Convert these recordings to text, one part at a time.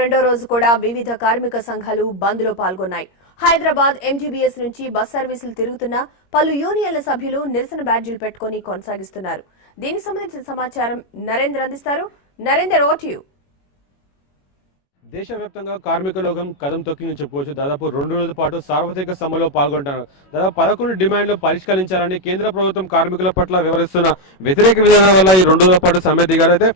రెండో రోజు కూడా వివిధ కార్మిక సంఘాలు బంద్ లో పాల్గొన్నాయి. హైదరాబాద్ ఎంజీబీఎస్ నుంచి బస్ సర్వీసులు తిరుగుతున్న పలు యూనియన్ల సభ్యులు నిరసన బ్యాడ్జీలు పెట్టుకుని కొనసాగిస్తున్నారు. దీనికి సంబంధించిన సమాచారం నరేంద్ర అందిస్తారు. Narender, over to you. దేశవ్యాప్తంగా కార్మిక లోకం కదం తొక్కిందని చెప్పవచ్చు. దాదాపు 2 రోజుల పాటు సార్వత్రిక సమ్మెలో పాల్గొంటారు. దాదాపు 11 డిమాండ్లు పరిష్కరించాలని కేంద్ర ప్రభుత్వం కార్మికుల పట్ల వ్యవహరిస్తున్న వ్యతిరేక విధానాల వల్ల ఈ 2 రోజుల పాటు సమ్మె దిగారు. అయితే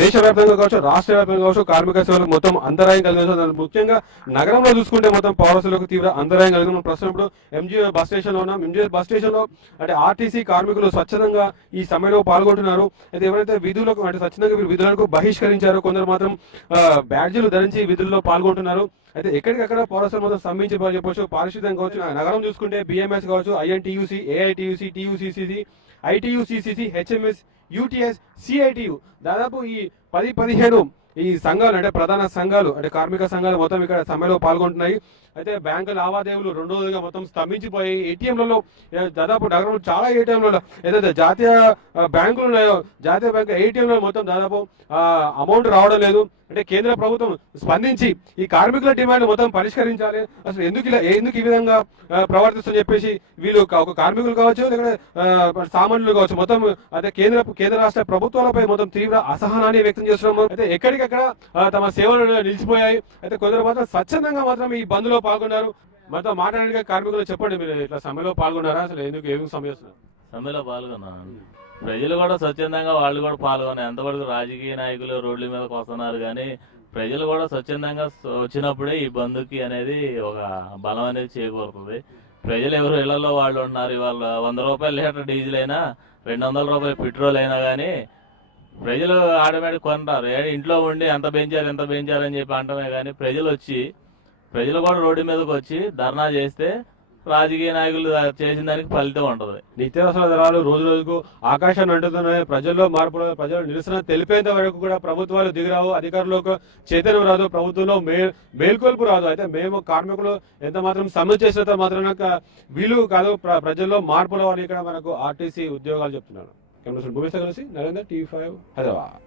దేశవ్యాప్తంగా కావచ్చు, రాష్ట్ర వ్యాప్తంగా కావచ్చు, కార్మిక సేవలకు మొత్తం అంతరాయం కలిగింది. ముఖ్యంగా నగరంలో చూసుకుంటే మొత్తం పౌరసులకు తీవ్ర అంతరాయం కలిగింది. ప్రస్తుతం ఇప్పుడు ఎంజీబీఎస్ బస్ స్టేషన్ లో ఉన్నాం. ఎంజీబీఎస్ బస్ స్టేషన్ లో అంటే ఆర్టీసీ కార్మికులు స్వచ్ఛందంగా ఈ సమ్మెలో పాల్గొంటున్నారు. అయితే ఎవరైతే విధులకు అంటే స్వచ్ఛందంగా విధులకు బహిష్కరించారో కొందరు మాత్రం బ్యాడ్జీలు ధరించి విధుల్లో పాల్గొంటున్నారు. అయితే ఎక్కడికక్కడ పౌరసులు మొత్తం స్తంభించి చెప్పవచ్చు. పారిశుద్ధ్యం కావచ్చు, నగరం చూసుకుంటే బిఎంఎస్ కావచ్చు, INTUC, AITUC, TUCC, ITUCC, HMS, UTS, CITU దాదాపు ఈ 10-15 ఈ సంఘాలు అంటే ప్రధాన సంఘాలు అంటే కార్మిక సంఘాలు మొత్తం ఇక్కడ సమ్మెలో పాల్గొంటున్నాయి. అయితే బ్యాంకు లావాదేవీలు 2 రోజులుగా మొత్తం స్తంభించిపోయి ఏటీఎంలలో దాదాపు నగరంలో చాలా ఏటీఎంలలో ఏదైతే జాతీయ బ్యాంకులు ఉన్నాయో జాతీయ బ్యాంకు ఏటీఎంలో మొత్తం దాదాపు అమౌంట్ రావడం లేదు. అంటే కేంద్ర ప్రభుత్వం స్పందించి ఈ కార్మికుల డిమాండ్ మొత్తం పరిష్కరించాలి. అసలు ఎందుకు ఈ విధంగా ప్రవర్తిస్తుందని చెప్పేసి వీళ్ళు ఒక కార్మికులు కావచ్చు, లేకపోతే సామాన్యులు కావచ్చు, మొత్తం అదే కేంద్ర రాష్ట్ర ప్రభుత్వాలపై మొత్తం తీవ్ర అసహనాన్ని వ్యక్తం చేస్తున్నాము. అయితే ఎక్కడికక్కడ తమ సేవలు నిలిచిపోయాయి. అయితే కొందరు మాత్రం స్వచ్ఛందంగా మాత్రం ఈ బంద్ లో పాల్గొన్నారు. మనతో మాట్లాడే కార్మికులు చెప్పండి, మీరు ఇట్లా సమ్మెలో పాల్గొన్నారా? అసలు ఏమి సమ్మె చేస్తున్నారు? సమ్మెలో పాల్గొన్నాను. ప్రజలు కూడా స్వచ్ఛందంగా వాళ్ళు కూడా పాల్గొన్నారు. ఎంతవరకు రాజకీయ నాయకులు రోడ్ల మీదకి వస్తున్నారు కానీ ప్రజలు కూడా స్వచ్ఛందంగా వచ్చినప్పుడే ఈ బంద్కి అనేది ఒక బలం అనేది చేకూరుతుంది. ప్రజలు ఎవరు ఇళ్లలో వాళ్ళు ఉన్నారు. ఇవాళ 100 రూపాయల లీటర్ డీజిల్ అయినా 200 రూపాయల పెట్రోల్ అయినా కానీ ప్రజలు ఆటోమేటిక్ కొంటారు. ఇంట్లో ఉండి ఎంత పెంచారని చెప్పి అంటమే కానీ ప్రజలు కూడా రోడ్డు మీదకి వచ్చి ధర్నా చేస్తే రాజకీయ నాయకులు చేసిన దానికి ఫలితం ఉంటది. నిత్యావసర ధరలు రోజు రోజుకు ఆకాశాన్ని అంటుతున్నాయి. ప్రజల్లో మార్పులు, ప్రజలు నిరసన తెలిపేంత వరకు కూడా ప్రభుత్వాలు దిగిరావు, అధికారులకు చైతన్యం రాదు, ప్రభుత్వంలో మేల్కొల్పు రాదు. అయితే మేము కార్మికులు ఎంత మాత్రం సమ్మె చేసినంత మాత్రం వీలు కాదు ప్రజల్లో మార్పుల వారు ఇక్కడ మనకు ఆర్టీసీ ఉద్యోగాలు చెప్తున్నారు. భూమిస్తా కలిసి నరేందర్, టీవీ 5 హైదరాబాద్.